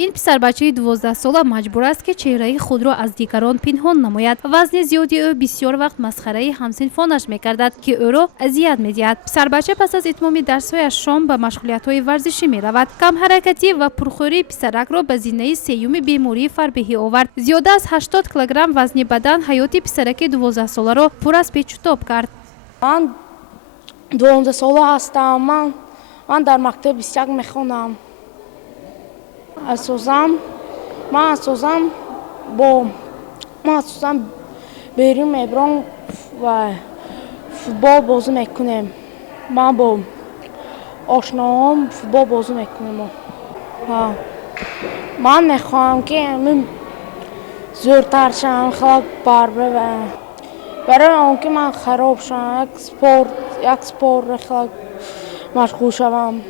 این پسربچه 12 ساله مجبور است که چهره خود را از دیگران پنهان نماید. وزن زیادی او بسیار وقت مسخره همسنفانش می‌گردد که او را اذیت می‌دهد. پسربچه پس از اتمام درس‌هایش شام به مشغولیت‌های ورزشی می‌رود. کم حرکتی و پرخوری پسرک را به زینه سیوم بیماری فربهی آورد. زیاده از 80 کیلوگرم وزن بدن حیات پسرک 12 ساله را پر از پیچ و تاب کرد. من 12 ساله هستم. من در مکتب 21 میخونم. من اساساً بریم ابران و فوتبال بازی میکنیم. من با آشناهام فوتبال بازی میکنیم. من میخوام که زورتر شم، خیلی برای آنکه من خراب شم، یک سپورت خیلی مشغول شوم.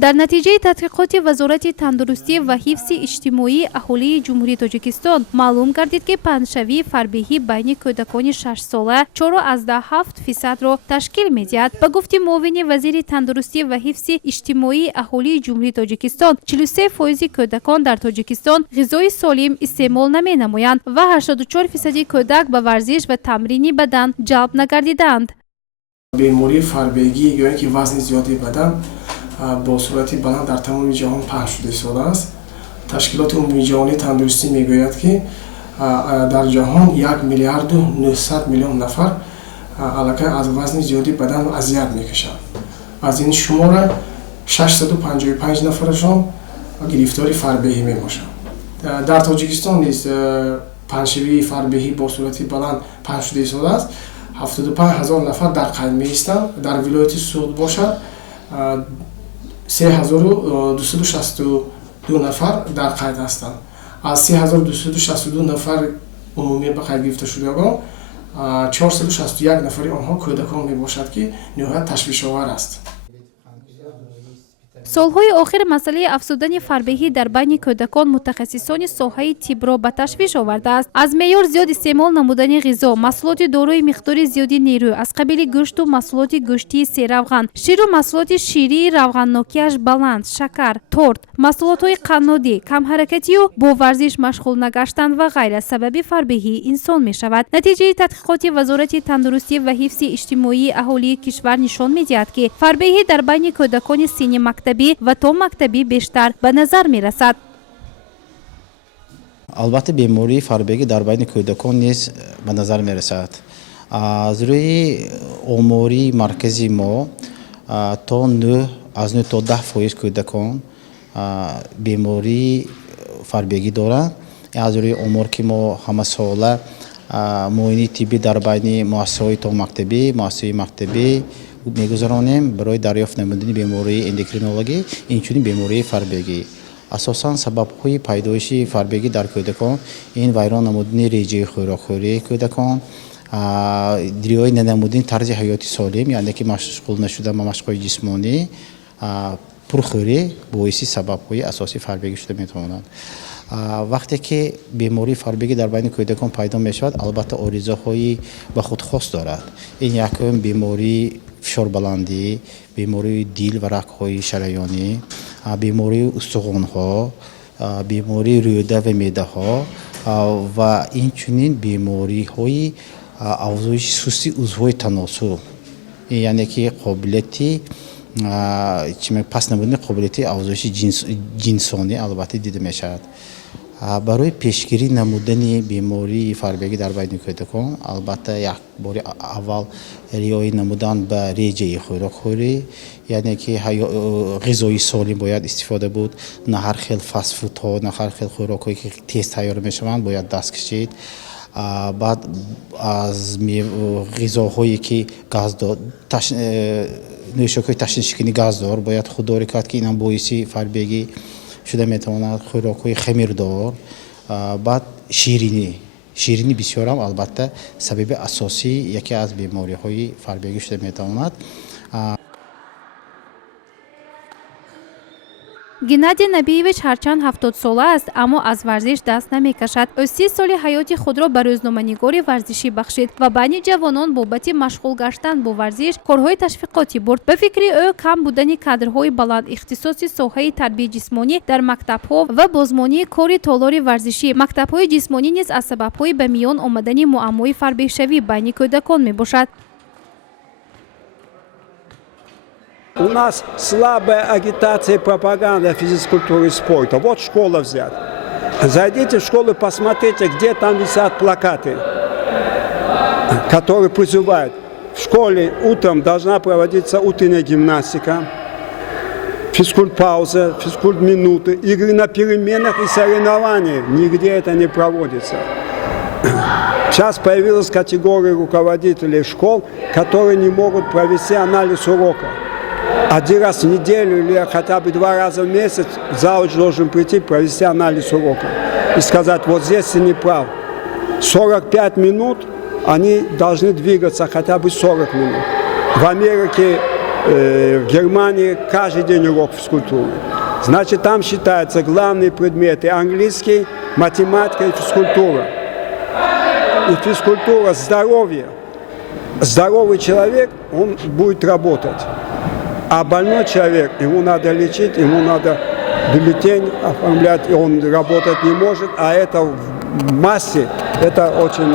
در نتیجه تحقیقات وزارت تندرستی و حفظ اجتماعی اهالی جمهوری تاجیکستان معلوم گردید که پنجشوی فربهی بین کودکان 6 ساله 4.7% را تشکیل می‌دهد. به گفته معاون وزیر تندرستی و حفظ اجتماعی اهالی جمهوری تاجیکستان 43% کودکان در تاجیکستان غذای سالم استعمال نمی‌نمایند و 84% کودک به ورزش و تمرین بدن جلب نگردیدند. بیماری فربهگی یا اینکه وزن زیادی بدن با صورتی بلند در تمام جهان پخش شده شده است. تشکیلات عمومی جهانی تندرستی میگوید که در جهان 1,900,000,000 نفر علاقه از وزن زیادی بدن اذیت میکشند. از این شمار 655 نفرشان گرفتار فربهی میباشند. در تاجیکستان نیز پنجشوی فربهی با صورتی بلند پخش شده شده است. 75,000 نفر در قید میایستند. در ولایت سود باشد 3,262 نفر در قید هستند. از 3,262 نفر عمومی به قید گرفته شدگان 461 نفری آنها کودکان می باشد که نهایت تشویش آور است. سالهای آخر مسئله افزودن فربهی در بین کودکان متخصصان ساحه طب را به تشویش آورده است. از معیار زیاد استعمال نمودن غذا، محصولات دارای مقدار زیادی نیرو از قبیل گوشت و محصولات گوشتی سیروغن، شیر و محصولات شیری روغنناکیش بلند، شکر، تورت، محصولات قنادی، کم حرکتی و با ورزش مشغول نگشتن و غیره سبب فربهی انسان می شود. نتیجه تحقیقات وزارت تندرستی و حفظ اجتماعی اهالی کشور نشان می‌دهد که فربهی در بین کودکان سن مکتبی و تا مکتبی بیشتر به نظر می رسد. البته بیماری فربهی در بین کودکان نیز به نظر می رسد. از روی آماری مرکزی ما تا 9 تا 10% کودکان بیماری فربهی دارند. از روی آمار که ما همه ساله معاینه طبی در بین مؤسسه‌های تا مکتبی، مؤسسه مکتبی میگذرانیم برای دریافت نمودن بیماری اندوکرینولوژی، اینچنین بیماری فربهی. اساساً سبب‌های پیدایش فربهی در کودکان این ویران نمودن رژه خوراکخوری کودکان، رعایت ننمودن طرز حیاتی سالم، یعنی که مشغول نشدن با مشق‌های جسمانی، پرخوری باعث سبب‌های اساسی فربهی شده می‌تواند. وقتی که بیماری فربهی در بین کودکان پیدا می شود، البته آرزوهای به خود خاص دارد. این یکم بیماری فشار بلندی، بیماری دل و رگ‌های شریانی، بیماری استخوان‌ها، بیماری روده و معده ها و اینچنین بیماری‌های افزایش سستی عضوهای تناسل، یعنی که قابلیتی پس نبودن قابلیت افزایش جنسانی البته دیده می شود. برای پیشگیری نمودن بیماری فربهی در بین کودکان البته یک بار اول رعایت نمودن به رژه خوراکخوری، یعنی که غذای سالم باید استفاده بود، نه هر خیل فست فود ها، نه هر خیل خوراکایی که تیز تیار می شوند باید دست کشید. بعد از غذاهایی که گاز داد نوشاک‌های تشنشکنی گاز دار باید خودداری کرد که اینم باعث فربهی شده میتواند. خوراک‌های خمیردار، بعد شیرینی بسیار هم البته سبب اساسی یکی از بیماری‌های فربهی شده میتواند. геннадий набиевич ҳарчанд 70 сола аст, аммо аз варзиш даст намекашад. ӯ 30 соли ҳаёти худро ба рӯзноманигори варзишӣ бахшид ва байни ҷавонон бобати машғул гаштан бо варзиш корҳои ташвиқотӣ бурд. ба фикри ӯ кам будани кадрҳои баландихтисоси соҳаи тарбияи ҷисмонӣ дар мактабҳо ва бозмонии кори толори варзишӣ мактабҳои ҷисмонӣ низ аз сабабҳои ба миён омадани муаммои фарбеҳшавӣ байни кӯдакон мебошад. У нас слабая агитация и пропаганда физкультуры и спорта. Вот школа взять. Зайдите в школу, посмотрите, где там висят плакаты, которые призывают. В школе утром должна проводиться утренняя гимнастика, физкульт-пауза, физкульт-минуты, игры на переменах и соревнования. Нигде это не проводится. Сейчас появилась категория руководителей школ, которые не могут провести анализ урока. Один раз в неделю или хотя бы 2 раза в месяц зауч должен прийти, провести анализ урока и сказать, вот здесь ты не прав. 45 минут они должны двигаться хотя бы 40 минут. В Америке, в Германии каждый день урок физкультуры. Значит, там считаются главные предметы английский, математика и физкультура. И физкультура – здоровье. Здоровый человек, он будет работать. А больной человек, ему надо лечить, ему надо бюллетень оформлять, и он работать не может, а это в массе, это очень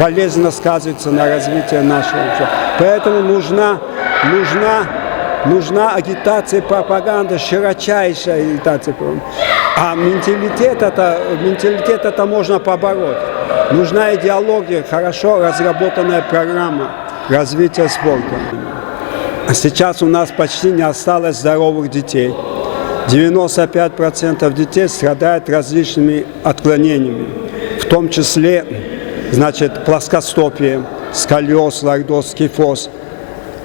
болезненно сказывается на развитии нашего общества. Поэтому нужна агитация, пропаганда, широчайшая агитация. А менталитет это можно побороть. Нужна идеология, хорошо разработанная программа развития спорта. Сейчас у нас почти не осталось здоровых детей. 95% детей страдают различными отклонениями, в том числе, значит, плоскостопие, сколиоз, лордоз, кифоз,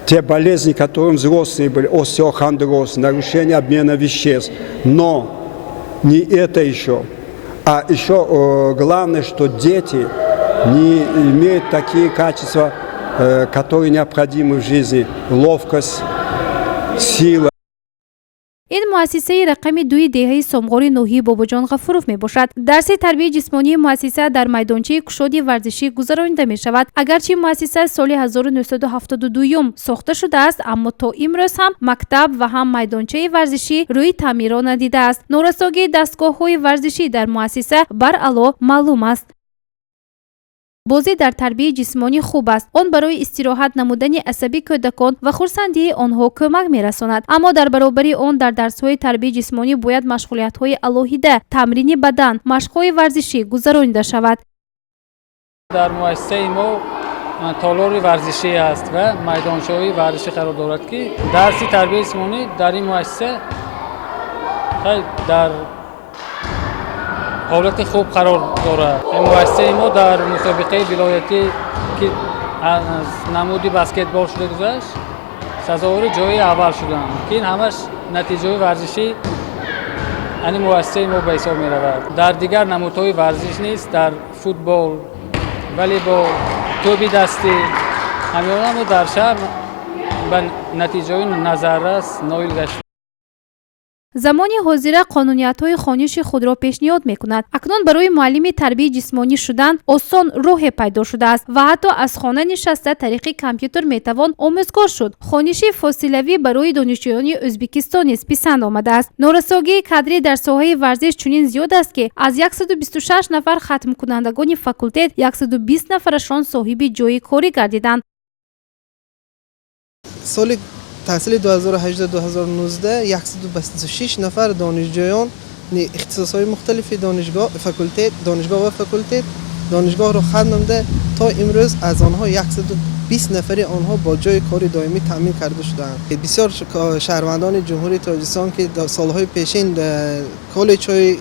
те болезни, которым взрослые были, остеохондроз, нарушение обмена веществ. Но не это еще. А еще главное, что дети не имеют такие качества, которые необходимы в жизни. Ловкость, сила. ин муассисаи рақами 2 деҳаи сомғори ноҳияи бобоҷон ғафуров мебошад. дарси тарбияи ҷисмонии муассиса дар майдончаи кушоди варзишӣ гузаронида мешавад. агарчи муассиса соли 1972 сохта шудааст, аммо то имрӯз ҳам мактаб ва ҳам майдончаи варзишӣ рӯи таъмирот надидааст. норасогии дастгоҳҳои варзишӣ дар муассиса баръало маълум аст. бозӣ дар тарбияи ҷисмонӣ хуб аст. он барои истироҳат намудани асаби кӯдакон ва хурсандии онҳо кӯмак мерасонад. аммо дар баробари он дар дарсҳои тарбияи ҷисмонӣ бояд машғулиятҳои алоҳида, тамрини бадан, машқҳои варзишӣ гузаронида шавад. дар муассисаи мо толори варзишӣ аст ва майдончаҳои варзишӣ қарор дорад, ки дарси тарбияи ҷисмонӣ дар ин муассиса дар ҳолати хуб қарор дорад. муассисаи мо дар мусобиқаи вилоятӣ ки аз намуди баскетбол шуда гузашт, сазовори ҷои аввал шуданд, ки ин ҳамаш натиҷаҳои варзиши ани муассисаи мо ба ҳисоб меравад. дар дигар намудҳои варзиш низ, дар футбол, волейбол, тӯби дастӣ, ҳамёна дар шаҳр ба натиҷаҳои назаррас ноил гашт. замони ҳозира қонуниятҳои хониши худро пешниҳод мекунад. акнун барои муаллими тарбияи ҷисмонӣ шудан осон роҳе пайдо шудааст ва ҳатто аз хона нишаста тариқи компютер метавон омӯзгор шуд. хониши фосилавӣ барои донишҷӯёни Ӯзбекистон низ писанд омадааст. норасогии кадрӣ дар соҳаи варзиш чунин зиёд аст, ки аз 126 нафар хатмкунандагони факултет 120 нафарашон соҳиби ҷойи корӣ гардиданд. соли تحصیل 2018-2019 126 نفر دانشجویان اختصاصهای مختلف دانشگاه و فاکولتت دانشگاه رو ختم نموده. تا امروز از آنها 120 نفر آنها با جای کار دائمی تامین کرده شدند. بسیار شهروندان جمهوری تاجیکستان که در سالهای پیشین کالج‌های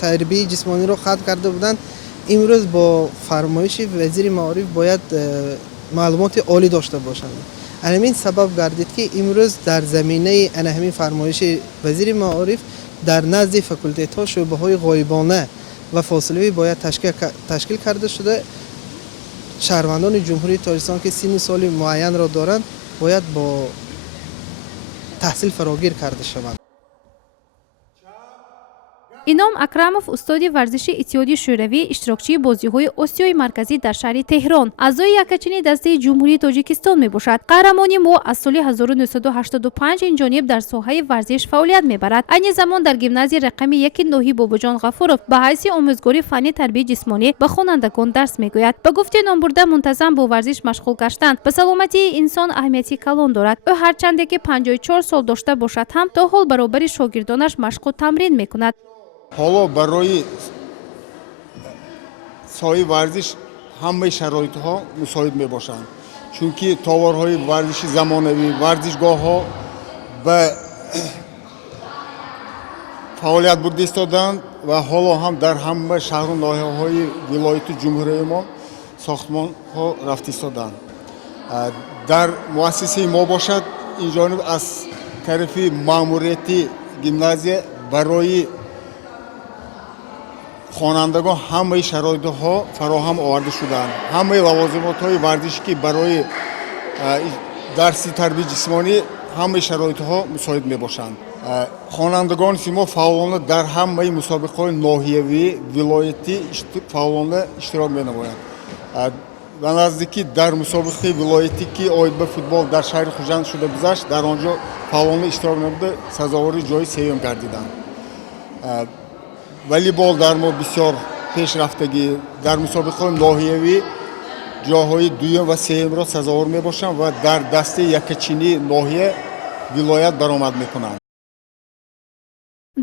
تربیت جسمانی رو ختم کرده بودند، امروز با فرمایش وزیر معارف باید معلومات عالی داشته باشند. همین سبب گردید که امروز در زمینه همین فرمایش وزیر معارف در نزد فاکولتت ها شعبه های غایبانه و فاصله باید تشکیل کرده شده. شهروندان جمهوری تاجیکستان که سن سال معین را دارند باید با таҳсил фарогир карда шаванд. ином акрамов устоди варзиши иттиҳоди шӯравӣ иштирокчии бозиҳои осиёи марказӣ дар шаҳри теҳрон аъзои якачини дастаи ҷумҳурии тоҷикистон мебошад. қаҳрамони мо аз соли 1985 инҷониб дар соҳаи варзиш фаъолият мебарад. айни замон дар гимназияи рақами 1 ноҳи бобоҷон ғафуров ба ҳайси омӯзгори фанни тарбияи ҷисмонӣ ба хонандагон дарс мегӯяд. ба гуфти номбурда мунтазам бо варзиш машғул гаштан ба саломатии инсон аҳамияти калон дорад. ӯ ҳарчанде ки 54 сол дошта бошад ҳам то ҳол баробари шогирдонаш машқу тамрин мекунад. ҳоло барои соҳаи варзиш ҳамаи шароитҳо мусоид мебошанд, чунки товарҳои варзиши замонавӣ, варзишгоҳҳо ба фаъолият бурда истоданд ва ҳоло ҳам дар ҳама шаҳру ноҳияҳои вилояти ҷумҳурии мо сохтмонҳо рафта истоданд. дар муассисаи мо бошад инҷониб аз тарафи маъмурияти гимназия барои хонандагон ҳамаи шароитҳо фароҳам оварда шудаанд. ҳамаи лавозимотҳои варзишӣ ки барои дарси тарбияи ҷисмонӣ ҳамаи шароитҳо мусоид мебошанд. хонандагони симо фаъолона дар ҳамаи мусобиқаҳои ноҳиявӣ, вилоятӣ фаъолона иштирок менамоянд. ба наздикӣ дар мусобиқаи вилоятӣ ки оид ба футбол дар шаҳри Хужанд шуда гузашт, дар он ҷо фаъолона иштирок намуда сазовори ҷои сеюм гардиданд. волейбол дар мо бисёр пешрафтагӣ дар мусобиқаҳои ноҳиявӣ ҷоҳои дуюм ва сеюмро сазовор мебошанд ва дар дастаи якачинии ноҳия вилоят баромад мекунанд.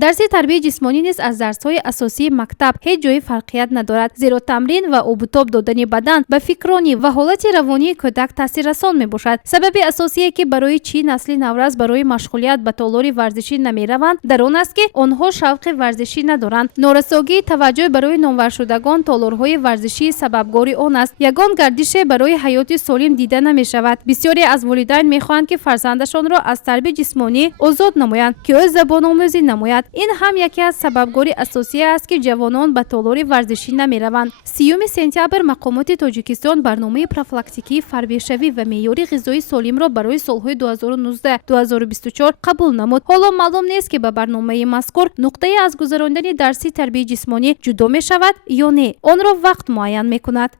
дарси тарбияи ҷисмонӣ низ аз дарсҳои асосии мактаб ҳеҷ ҷои фарқият надорад, зеро тамрин ва обутоб додани бадан ба фикрронӣ ва ҳолати равонии кӯдак таъсиррасон мебошад. сабаби асосие ки барои чӣ насли наврас барои машғулият ба толори варзишӣ намераванд дар он аст ки онҳо шавқи варзишӣ надоранд. норасогии таваҷҷӯҳ барои номваршудагон толорҳои варзишӣ сабабгори он аст. ягон гардише барои ҳаёти солим дида намешавад. бисёре аз волидайн мехоҳанд ки фарзандашонро аз тарбияи ҷисмонӣ озод намоянд ки ӯ забономӯзӣ намояд. ин ҳам яке аз сабабгори асосие аст ки ҷавонон ба толори варзишӣ намераванд. 3 сентябр мақомоти тоҷикистон барномаи профилактикии фарбешавӣ ва меъёри ғизои солимро барои солҳои 2019-2024 қабул намуд. ҳоло маълум нест ки ба барномаи мазкур нуқтае аз гузарондани дарси тарбияи ҷисмонӣ ҷудо мешавад ё не. онро вақт муайян мекунад.